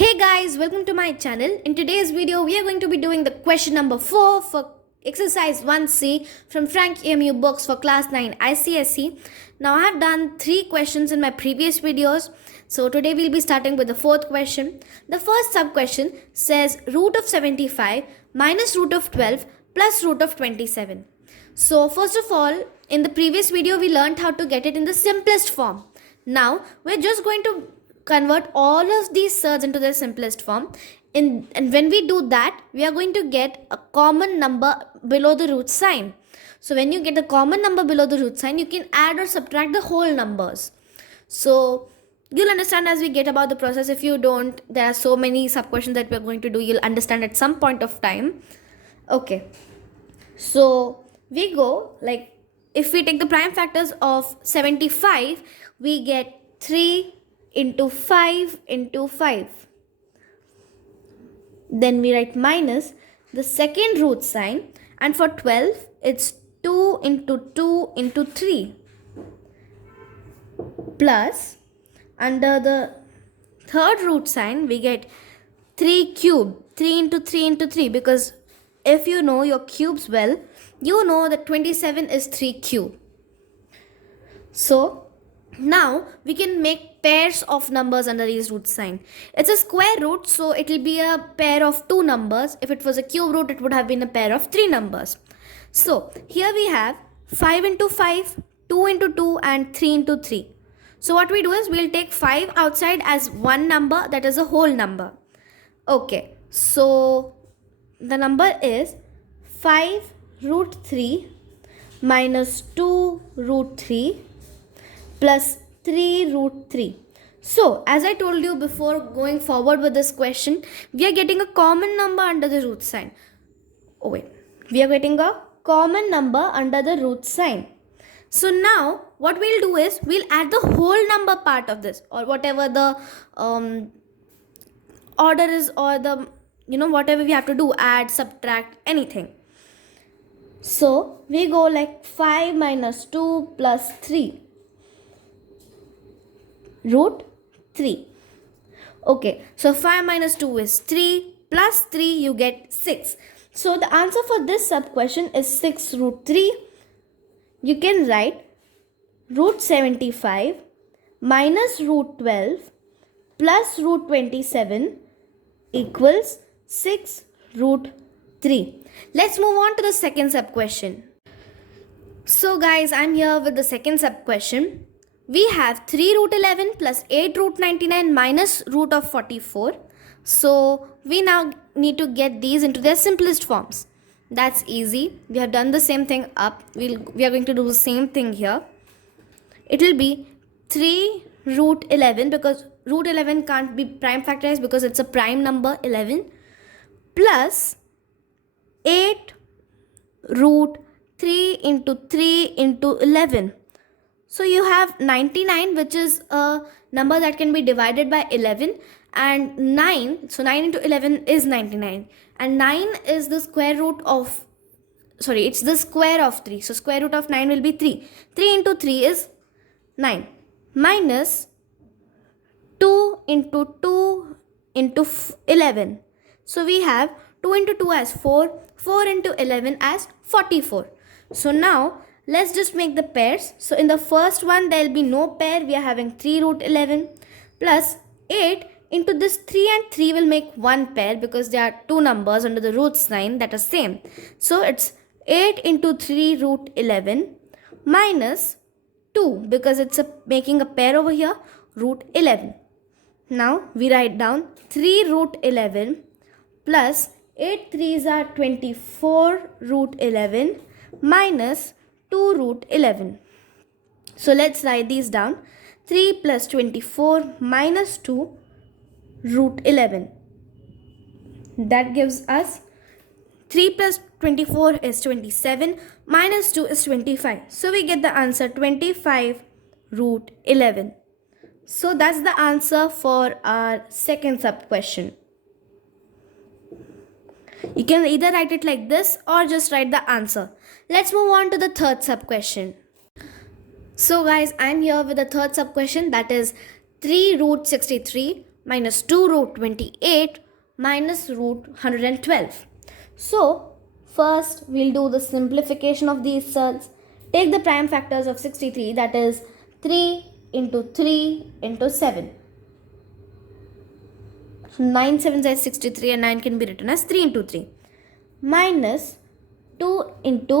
Hey guys, welcome to my channel. In today's video, we are going to be doing the question number 4 for exercise 1C from Frank EMU books for class 9 Icse. Now I have done 3 questions in my previous videos. So today we'll be starting with the 4th question. The first sub question says root of 75 minus root of 12 plus root of 27. So first of all, in the previous video, we learned how to get it in the simplest form. Now we're just going to convert all of these surds into their simplest form. And when we do that, we are going to get a common number below the root sign. So when you get the common number below the root sign, you can add or subtract the whole numbers. So you'll understand as we get about the process. If you don't, there are so many sub questions that we're going to do. You'll understand at some point of time. Okay. So we go like, if we take the prime factors of 75, we get 3 into 5 into 5. Then we write minus the second root sign, and for 12 it's 2 into 2 into 3 plus under the third root sign we get 3 cube, 3 into 3 into 3, because if you know your cubes well, you know that 27 is 3 cube. So now we can make pairs of numbers under these root sign. It's a square root, so it will be a pair of 2 numbers. If it was a cube root, it would have been a pair of 3 numbers. So here we have 5 into 5, 2 into 2 and 3 into 3. So what we do is we'll take 5 outside as one number, that is a whole number. Okay, so the number is 5 root 3 minus 2 root 3 plus 3 root 3. So, as I told you before going forward with this question, we are getting a common number under the root sign. Oh wait, we are getting a common number under the root sign. So now, what we'll do is, we'll add the whole number part of this, or whatever the order is, or the, whatever we have to do, add, subtract, anything. So, we go like 5 minus 2 plus 3. Root 3. Okay, so 5 minus 2 is 3, plus 3 you get 6. So the answer for this sub question is 6 root 3. You can write root 75 minus root 12 plus root 27 equals 6 root 3. Let's move on to the second sub question. So guys, I'm here with the second sub question. We have 3 root 11 plus 8 root 99 minus root of 44. So we now need to get these into their simplest forms. That's easy. We have done the same thing up. We are going to do the same thing here. It will be 3 root 11, because root 11 can't be prime factorized because it's a prime number 11, plus 8 root 3 into 3 into 11. So you have 99, which is a number that can be divided by 11, and 9. So 9 into 11 is 99. And 9 is the square root of, it's the square of 3. So square root of 9 will be 3. 3 into 3 is 9. Minus 2 into 2 into 11. So we have 2 into 2 as 4. 4 into 11 as 44. So now let's just make the pairs. So in the first one, there will be no pair. We are having 3 root 11 plus 8 into this 3 and 3 will make one pair, because there are 2 numbers under the root sign that are same. So it's 8 into 3 root 11 minus 2, because it's making a pair over here, root 11. Now we write down 3 root 11 plus 8 3s are 24 root 11 minus 2 root 11. So let's write these down. 3 plus 24 minus 2 root 11. That gives us 3 plus 24 is 27, minus 2 is 25. So we get the answer 25 root 11. So that's the answer for our second sub question. You can either write it like this or just write the answer. Let's move on to the third sub question. So guys, I'm here with the third sub question, that is 3 root 63 minus 2 root 28 minus root 112. So, first we'll do the simplification of these surds. Take the prime factors of 63, that is 3 into 3 into 7. So 9 7s is 63 and 9 can be written as 3 into 3 minus 2 into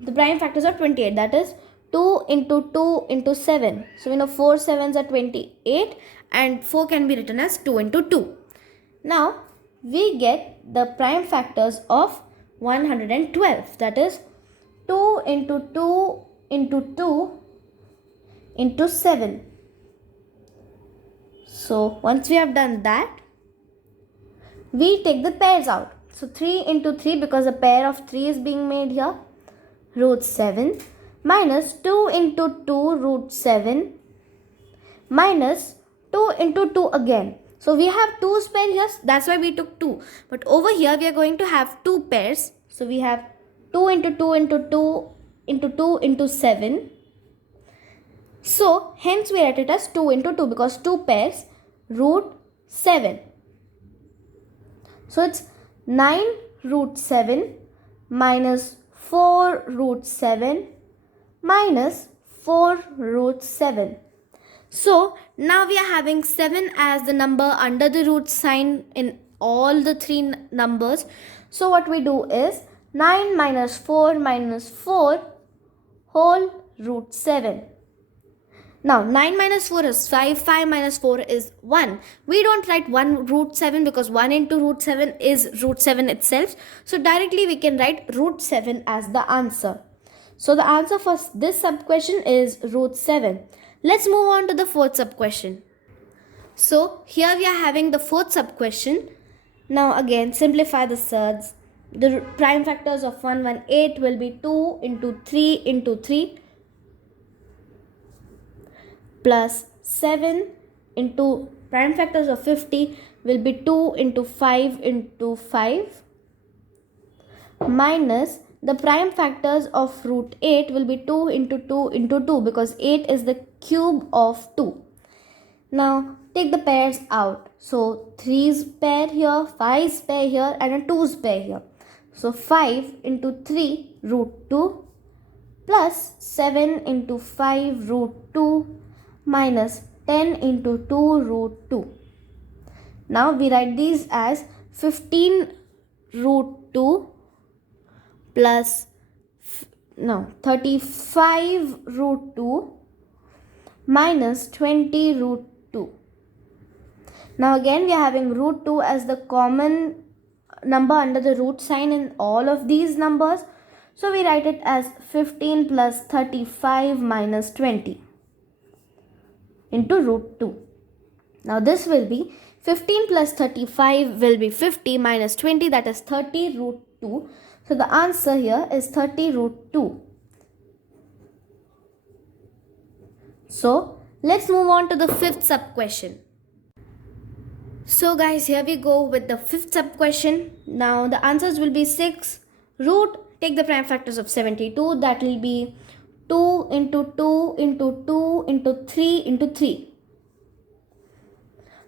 the prime factors are 28, that is 2 into 2 into 7. So we know 4 7s are 28 and 4 can be written as 2 into 2. Now we get the prime factors of 112, that is 2 into 2 into 2 into 7. So once we have done that, we take the pairs out. So 3 into 3, because a pair of 3 is being made here, root 7 minus 2 into 2 root 7 minus 2 into 2 again. So we have 2's pair here, that's why we took 2. But over here we are going to have 2 pairs. So we have 2 into 2 into 2 into 2 into 7. So hence we write it as 2 into 2 because 2 pairs root 7. So it's 9 root 7 minus 4 root 7 minus 4 root 7. So now we are having 7 as the number under the root sign in all the 3 numbers. So what we do is 9 minus 4 whole root 7. Now 9 minus 4 is 5, 5 minus 4 is 1. We don't write 1 root 7 because 1 into root 7 is root 7 itself. So directly we can write root 7 as the answer. So the answer for this sub question is root 7. Let's move on to the fourth sub question. So here we are having the fourth sub question. Now again simplify the surds. The prime factors of 118 will be 2 into 3 into 3 plus 7 into prime factors of 50 will be 2 into 5 into 5 minus the prime factors of root 8 will be 2 into 2 into 2 because 8 is the cube of 2. Now take the pairs out. So 3's pair here, 5's pair here and a 2's pair here. So 5 into 3 root 2 plus 7 into 5 root 2 minus 10 into 2 root 2. Now we write these as 15 root 2 plus 35 root 2 minus 20 root 2. Now again we are having root 2 as the common number under the root sign in all of these numbers. So we write it as 15 plus 35 minus 20 into root 2. Now this will be 15 plus 35 will be 50 minus 20, that is 30 root 2. So the answer here is 30 root 2. So let's move on to the fifth sub question. So guys, here we go with the fifth sub question. Now the answers will be 6 root, take the prime factors of 72, that will be 2 into 2 into 2 into 3 into 3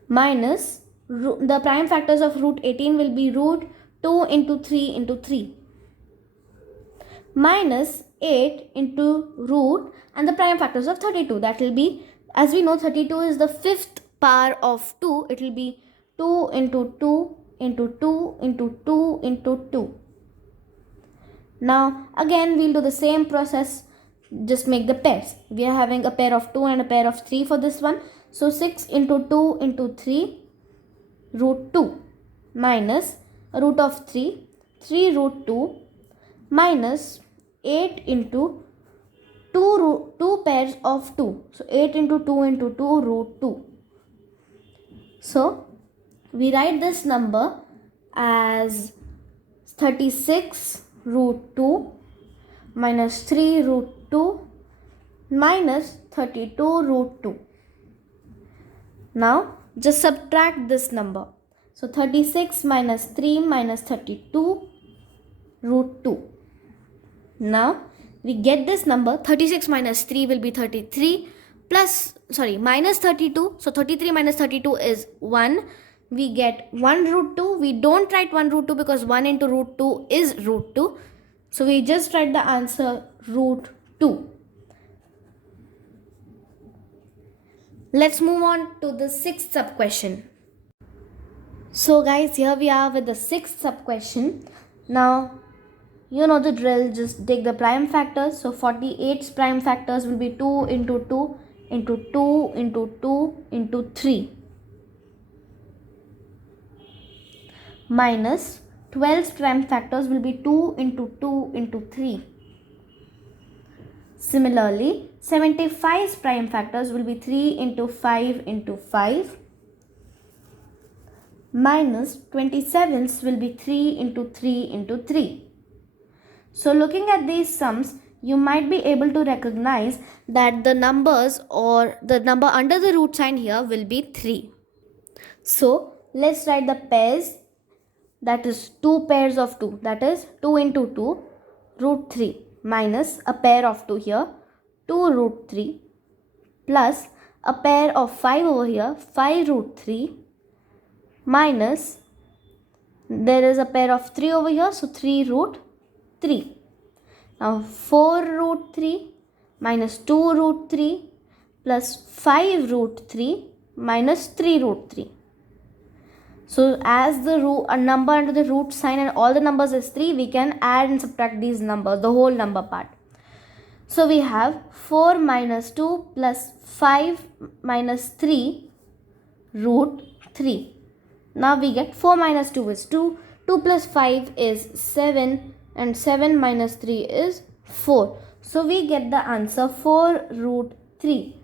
minus the prime factors of root 18 will be root 2 into 3 into 3 minus 8 into root and the prime factors of 32, that will be, as we know 32 is the fifth power of 2, it will be 2 into 2 into 2 into 2 into 2. Now again we'll do the same process, just make the pairs. We are having a pair of 2 and a pair of 3 for this one. So 6 into 2 into 3 root 2 minus a root of 3 root 2 minus 8 into 2 pairs of 2. So 8 into 2 into 2 root 2. So we write this number as 36 root 2 minus 3 root 2 minus 32 root 2. Now just subtract this number. So 36 minus 3 minus 32 root 2. Now we get this number, 36 minus 3 will be 33 plus minus 32. So 33 minus 32 is 1. We get 1 root 2. We don't write 1 root 2 because 1 into root 2 is root 2. So we just write the answer root 2. Let's move on to the sixth sub question. So guys, here we are with the sixth sub question. Now, you know the drill, just take the prime factors. So 48's prime factors will be 2 into 2 into 2 into 2 into 3 minus 12's prime factors will be 2 into 2 into 3. Similarly, 75's prime factors will be 3 into 5 into 5 minus 27's will be 3 into 3 into 3. So looking at these sums, you might be able to recognize that the numbers or the number under the root sign here will be 3. So let's write the pairs, that is 2 pairs of 2, that is 2 into 2 root 3 minus a pair of 2 here 2 root 3 plus a pair of 5 over here 5 root 3 minus there is a pair of 3 over here, so 3 root 3. Now 4 root 3 minus 2 root 3 plus 5 root 3 minus 3 root 3. So as the a number under the root sign and all the numbers is 3, we can add and subtract these numbers, the whole number part. So we have 4 minus 2 plus 5 minus 3 root 3. Now we get 4 minus 2 is 2, 2 plus 5 is 7 and 7 minus 3 is 4. So we get the answer 4 root 3.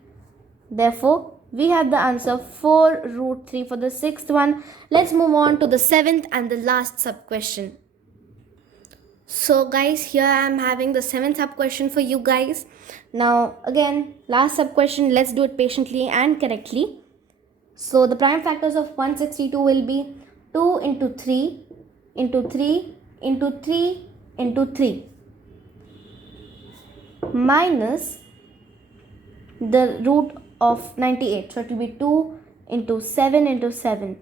Therefore, we have the answer 4 root 3 for the sixth one. Let's move on to the seventh and the last sub question. So guys, here I am having the seventh sub question for you guys. Now again, last sub question, let's do it patiently and correctly. So the prime factors of 162 will be 2 into 3 into 3 into 3 into 3 minus the root of 98. So it will be 2 into 7 into 7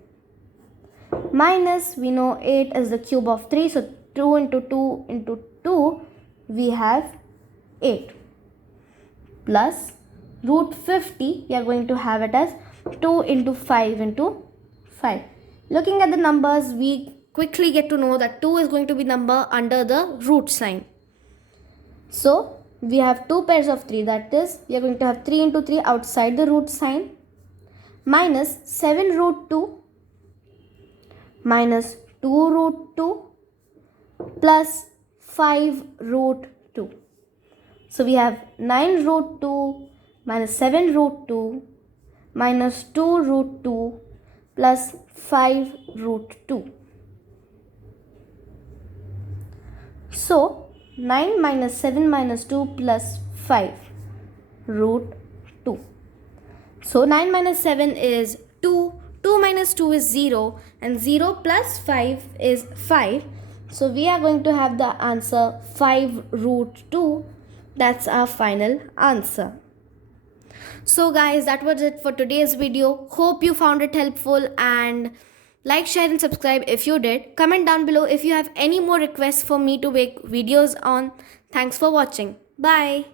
minus, we know 8 is the cube of 3. So 2 into 2 into 2, we have 8 plus root 50, we are going to have it as 2 into 5 into 5. Looking at the numbers, we quickly get to know that 2 is going to be number under the root sign. So we have 2 pairs of 3, that is we are going to have 3 into 3 outside the root sign minus 7 root 2 minus 2 root 2 plus 5 root 2. So we have 9 root 2 minus 7 root 2 minus 2 root 2 plus 5 root 2. So 9 minus 7 minus 2 plus 5 root 2. So 9 minus 7 is 2, 2 minus 2 is 0 and 0 plus 5 is 5. So we are going to have the answer 5 root 2. That's our final answer. So guys, that was it for today's video. Hope you found it helpful, and like, share and subscribe if you did. Comment down below if you have any more requests for me to make videos on. Thanks for watching. Bye.